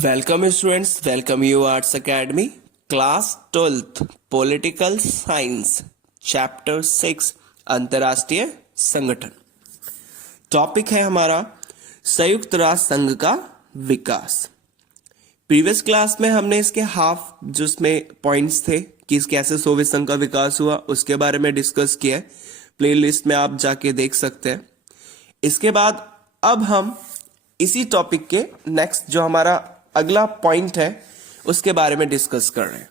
Welcome students, welcome you Arts Academy, class 12th, Political Science, Chapter 6, अंतर्राष्ट्रीय संगठन। Topic है हमारा संयुक्त राष्ट्र संघ का विकास। प्रीवियस क्लास में हमने इसके हाफ जिसमें पॉइंट्स थे कि कैसे सोवियत संघ का विकास हुआ उसके बारे में डिस्कस किया है। प्लेलिस्ट में आप जाके देख सकते हैं। इसके बाद अब हम इसी टॉपिक के नेक्स्ट जो हमारा अगला पॉइंट है उसके बारे में डिस्कस कर रहे हैं।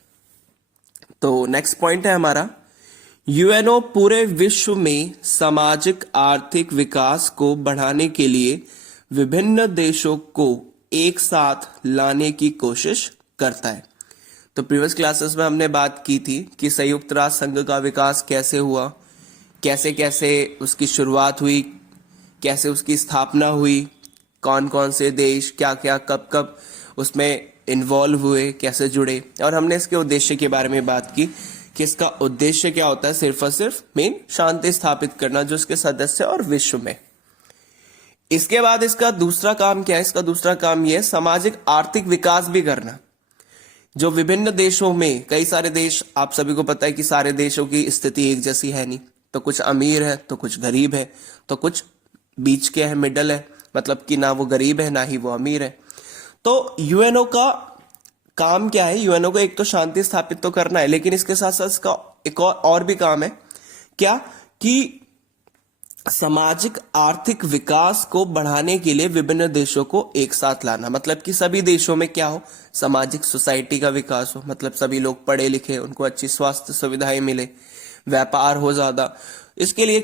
तो नेक्स्ट पॉइंट है हमारा यूएनओ पूरे विश्व में सामाजिक आर्थिक विकास को बढ़ाने के लिए विभिन्न देशों को एक साथ लाने की कोशिश करता है। तो प्रीवियस क्लासेस में हमने बात की थी कि संयुक्त राष्ट्र संघ का विकास कैसे हुआ, कैसे कैसे उसकी शुरुआत हुई, कैसे उसकी स्थापना हुई, कौन कौन से देश क्या क्या कब कब उसमें इन्वॉल्व हुए, कैसे जुड़े, और हमने इसके उद्देश्य के बारे में बात की कि इसका उद्देश्य क्या होता है। सिर्फ और सिर्फ मेन शांति स्थापित करना जो उसके सदस्य और विश्व में। इसके बाद इसका दूसरा काम क्या है? इसका दूसरा काम यह है सामाजिक आर्थिक विकास भी करना। जो विभिन्न देशों में कई सारे देश, आप सभी को पता है कि सारे देशों की स्थिति एक जैसी है नहीं, तो कुछ अमीर है तो कुछ गरीब है, तो कुछ बीच के है, मिडल है, मतलब कि ना वो गरीब है ना ही वो अमीर है। तो यूएनओ का काम क्या है? यूएनओ को एक तो शांति स्थापित तो करना है, लेकिन इसके साथ साथ इसका एक और भी काम है क्या कि सामाजिक आर्थिक विकास को बढ़ाने के लिए विभिन्न देशों को एक साथ लाना। मतलब कि सभी देशों में क्या हो, सामाजिक सोसाइटी का विकास हो, मतलब सभी लोग पढ़े लिखे, उनको अच्छी स्वास्थ्य सुविधाएं मिले, व्यापार हो ज्यादा, इसके लिए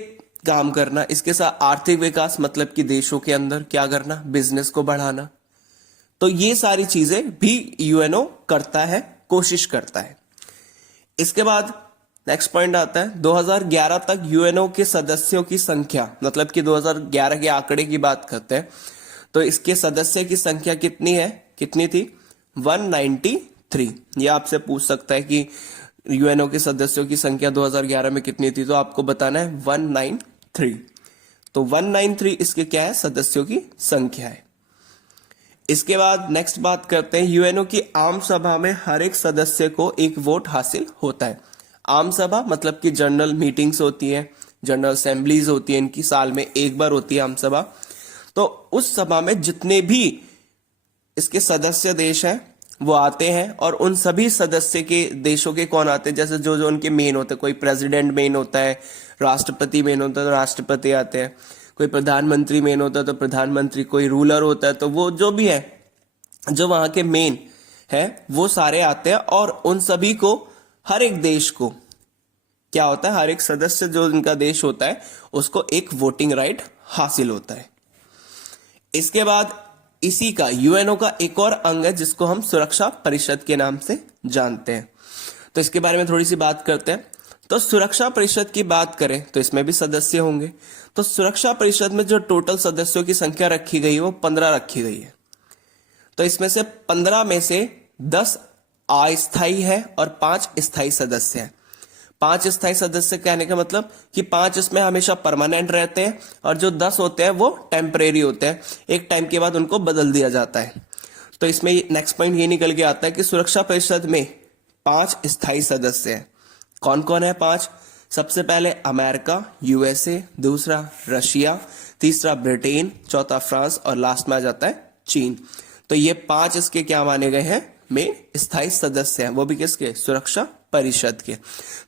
काम करना। इसके साथ आर्थिक विकास मतलब कि देशों के अंदर क्या करना, बिजनेस को बढ़ाना। तो ये सारी चीजें भी यूएनओ करता है, कोशिश करता है। इसके बाद नेक्स्ट पॉइंट आता है 2011 तक यूएनओ के सदस्यों की संख्या, मतलब कि 2011 के आंकड़े की बात करते हैं तो इसके सदस्य की संख्या कितनी थी? 193। ये आपसे पूछ सकता है कि यूएनओ के सदस्यों की संख्या 2011 में कितनी थी, तो आपको बताना है 193। तो 193 इसके क्या है? सदस्यों की संख्या है। इसके बाद नेक्स्ट बात करते हैं यूएनओ की आम सभा में हर एक सदस्य को एक वोट हासिल होता है। आम सभा मतलब कि जनरल मीटिंग्स होती है, जनरल असेंबलीज होती है, इनकी साल में एक बार होती है आम सभा। तो उस सभा में जितने भी इसके सदस्य देश हैं वो आते हैं, और उन सभी सदस्य के देशों के कौन आते हैं, जैसे जो जो उनके मेन होते हैं, कोई प्रेसिडेंट मेन होता है, राष्ट्रपति मेन होता है तो राष्ट्रपति आते हैं, कोई प्रधानमंत्री मेन होता है तो प्रधानमंत्री, कोई रूलर होता है तो वो जो भी है, जो वहां के मेन है वो सारे आते हैं। और उन सभी को, हर एक देश को क्या होता है, हर एक सदस्य जो इनका देश होता है उसको एक वोटिंग राइट हासिल होता है। इसके बाद इसी का यूएनओ का एक और अंग है जिसको हम सुरक्षा परिषद के नाम से जानते हैं। तो इसके बारे में थोड़ी सी बात करते हैं। तो सुरक्षा परिषद की बात करें तो इसमें भी सदस्य होंगे। तो सुरक्षा परिषद में जो टोटल सदस्यों की संख्या रखी गई है वो 15 रखी गई है। तो इसमें से 15 में से 10 अस्थायी है और 5 स्थायी सदस्य हैं। 5 स्थायी सदस्य कहने का मतलब कि 5 इसमें हमेशा परमानेंट रहते हैं, और जो 10 होते हैं वो टेम्परेरी होते हैं, एक टाइम के बाद उनको बदल दिया जाता है। तो इसमें नेक्स्ट पॉइंट ये निकल के आता है कि सुरक्षा परिषद में 5 स्थायी सदस्य हैं। कौन कौन है 5? सबसे पहले अमेरिका, यूएसए, दूसरा रशिया, तीसरा ब्रिटेन, चौथा फ्रांस, और लास्ट में आ जाता है चीन। तो ये 5 इसके क्या माने गए हैं? में स्थायी सदस्य हैं, वो भी किसके? सुरक्षा परिषद के।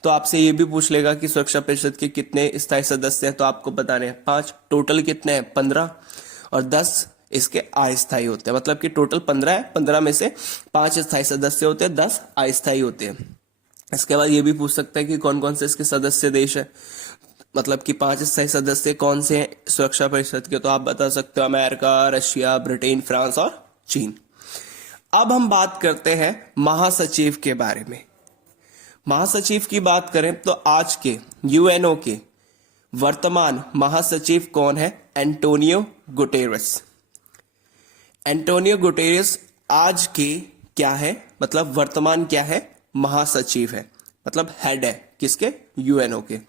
तो आपसे ये भी पूछ लेगा कि सुरक्षा परिषद के कितने स्थायी सदस्य हैं, तो आपको बताने हैं 5। टोटल कितने हैं? 15, और 10 इसके अस्थायी होते हैं। मतलब कि टोटल 15 है, 15 में से 5 स्थायी सदस्य होते हैं, 10 अस्थायी होते हैं। इसके बाद ये भी पूछ सकता है कि कौन कौन से इसके सदस्य देश है, मतलब कि 5 स्थायी सदस्य कौन से हैं सुरक्षा परिषद के, तो आप बता सकते हो अमेरिका, रशिया, ब्रिटेन, फ्रांस और चीन। अब हम बात करते हैं महासचिव के बारे में। महासचिव की बात करें तो आज के यूएनओ के वर्तमान महासचिव कौन है? Antonio Guterres. एंटोनियो गुटेरेस आज के क्या है, मतलब वर्तमान क्या है? महासचिव है, मतलब हेड है किसके? यूएनओ के।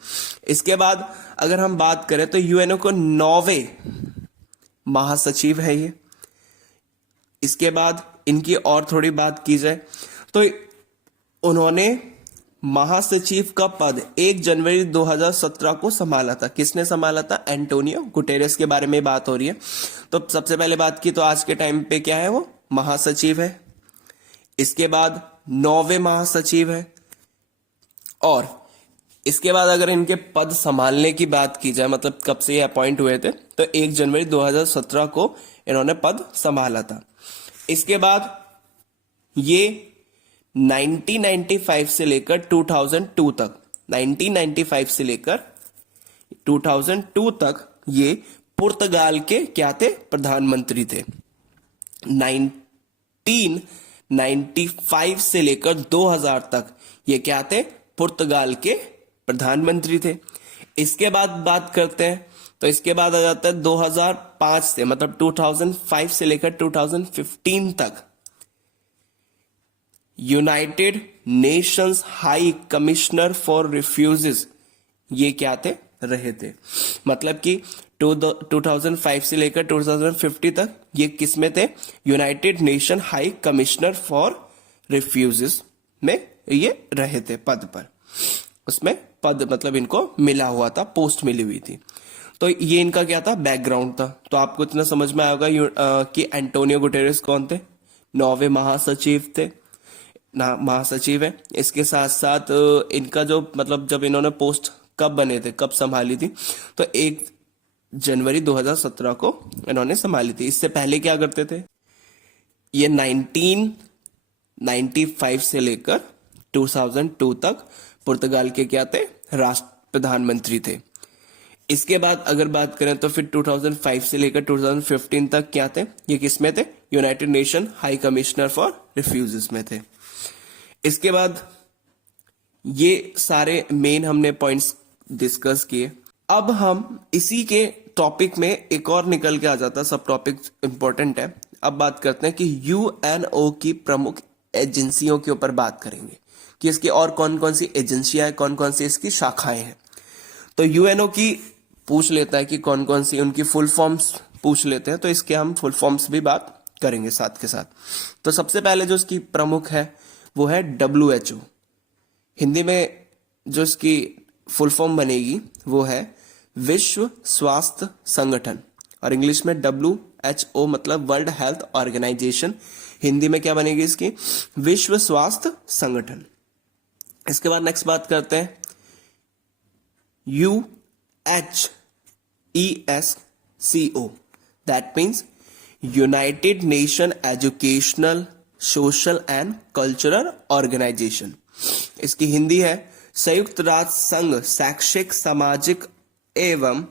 इसके बाद अगर हम बात करें तो यूएनओ को 9वें महासचिव है ये। इसके बाद इनकी और थोड़ी बात की जाए तो उन्होंने महासचिव का पद 1 जनवरी 2017 को संभाला था। किसने संभाला था? एंटोनियो गुटेरेस के बारे में बात हो रही है। तो सबसे पहले बात की तो आज के टाइम पे क्या है, वो महासचिव है। इसके बाद 9वें महासचिव है। और इसके बाद अगर इनके पद संभालने की बात की जाए, मतलब कब से ये अपॉइंट हुए थे, तो 1 जनवरी 2017 को इन्होंने पद संभाला था। इसके बाद ये 1995 से लेकर 2002 तक 1995 से लेकर 2002 तक ये पुर्तगाल के क्या थे? प्रधानमंत्री थे। 1995 से लेकर 2000 तक ये क्या थे? पुर्तगाल के प्रधानमंत्री थे। इसके बाद बात करते हैं तो इसके बाद आ जाता है 2005 से, मतलब 2005 से लेकर 2015 तक United Nations high commissioner for refugees ये क्या थे? रहे थे। मतलब कि 2005 से लेकर 2050 तक ये किस में थे? United nation high commissioner for refugees में ये रहे थे पद पर। उसमें पद मतलब इनको मिला हुआ था, पोस्ट मिली हुई थी। तो ये इनका क्या था? बैकग्राउंड था। तो आपको इतना समझ में आया होगा कि एंटोनियो गुटेरेस कौन थे? 9वें महासचिव थे ना, महासचिव है। इसके साथ साथ इनका जो मतलब जब इन्होंने पोस्ट कब बने थे, कब संभाली थी, तो 1 जनवरी 2017 को इन्होंने संभाली थी। इससे पहले क्या करते थे? ये 1995 से लेकर 2002 तक पुर्तगाल के क्या थे? राष्ट्र प्रधानमंत्री थे। इसके बाद अगर बात करें तो फिर 2005 से लेकर 2015 तक क्या थे? ये किस में थे? United nation high commissioner for refugees में थे। इसके बाद ये सारे मेन हमने पॉइंट्स डिस्कस किए। अब हम इसी के टॉपिक में एक और निकल के आ जाता, सब टॉपिक इंपॉर्टेंट है। अब बात करते हैं कि यूएनओ की प्रमुख एजेंसियों के ऊपर बात करेंगे कि इसकी और कौन कौन सी एजेंसियां हैं, कौन कौन सी इसकी शाखाएं हैं। तो यूएनओ की पूछ लेता है कि कौन कौन सी, उनकी फुल फॉर्म्स पूछ लेते हैं, तो इसके हम फुल फॉर्म्स भी बात करेंगे साथ के साथ। तो सबसे पहले जो इसकी प्रमुख है वो है WHO। हिंदी में जो इसकी फुल फॉर्म बनेगी वो है विश्व स्वास्थ्य संगठन, और इंग्लिश में WHO मतलब वर्ल्ड हेल्थ ऑर्गेनाइजेशन। हिंदी में क्या बनेगी इसकी? विश्व स्वास्थ्य संगठन। इसके बाद नेक्स्ट बात करते हैं UHESCO, that means United Nation Educational Social and Cultural Organization. इसकी हिंदी है संयुक्त राष्ट्र संघ शैक्षिक सामाजिक एवं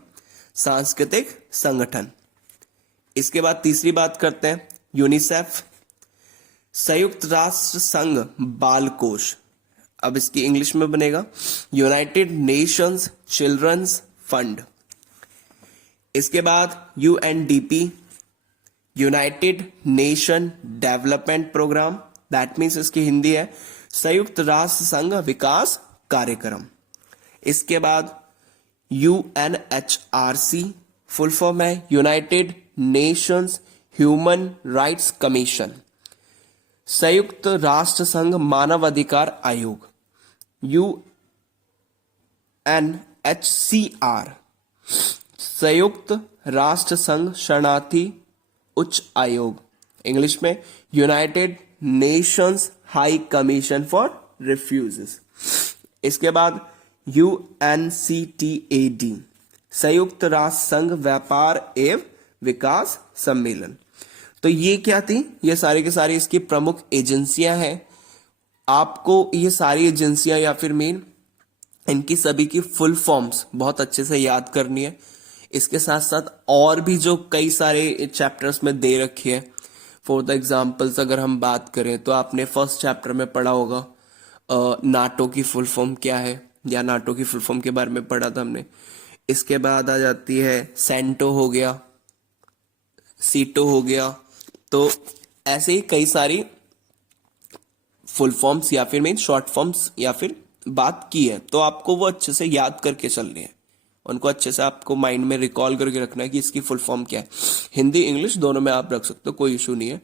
सांस्कृतिक संगठन। इसके बाद तीसरी बात करते हैं यूनिसेफ, संयुक्त राष्ट्र संघ बाल कोष। अब इसकी इंग्लिश में बनेगा यूनाइटेड नेशंस चिल्ड्रंस फंड। इसके बाद UNDP, United Nation Development Programme, that means इसकी हिंदी है संयुक्त राष्ट्र संघ विकास कार्यक्रम। इसके बाद UNHRC, फुल फॉर्म है United Nations human rights commission, संयुक्त राष्ट्र संघ मानव अधिकार आयोग। UNHCR, संयुक्त राष्ट्र संघ शरणार्थी उच्च आयोग, इंग्लिश में United Nations high commission for refugees. इसके बाद UNCTAD, संयुक्त राष्ट्र संघ व्यापार एवं विकास सम्मेलन। तो ये क्या थी? ये सारी की सारी इसकी प्रमुख एजेंसियां हैं। आपको ये सारी एजेंसियां या फिर मेन इनकी सभी की फुल फॉर्म्स बहुत अच्छे से याद करनी है। इसके साथ साथ और भी जो कई सारे चैप्टर्स में दे रखी है, फॉर द एग्जाम्पल्स अगर हम बात करें तो आपने फर्स्ट चैप्टर में पढ़ा होगा नाटो की फुल फॉर्म क्या है, या नाटो की फुल फॉर्म के बारे में पढ़ा था हमने। इसके बाद आ जाती है सेंटो हो गया, सीटो हो गया। तो ऐसे ही कई सारी फुल फॉर्म्स या फिर मीन शॉर्ट फॉर्म्स या फिर बात की है, तो आपको वो अच्छे से याद करके चलनी है, उनको अच्छे से आपको माइंड में रिकॉल करके रखना है कि इसकी फुल फॉर्म क्या है। हिंदी इंग्लिश दोनों में आप रख सकते हो, कोई इशू नहीं है।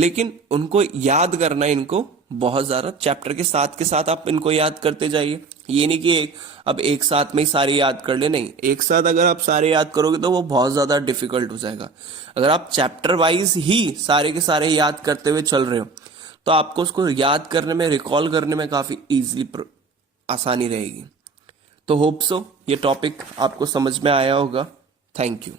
लेकिन उनको याद करना इनको बहुत ज्यादा, चैप्टर के साथ आप इनको याद करते जाइए। ये नहीं कि अब एक साथ में ही सारे याद कर ले, नहीं, एक साथ अगर आप सारे याद करोगे तो वो बहुत ज्यादा डिफिकल्ट हो जाएगा। अगर आप चैप्टर वाइज ही सारे के सारे याद करते हुए चल रहे हो तो आपको उसको याद करने में, रिकॉल करने में काफी इजीली आसानी रहेगी। तो होप सो ये टॉपिक आपको समझ में आया होगा। Thank you.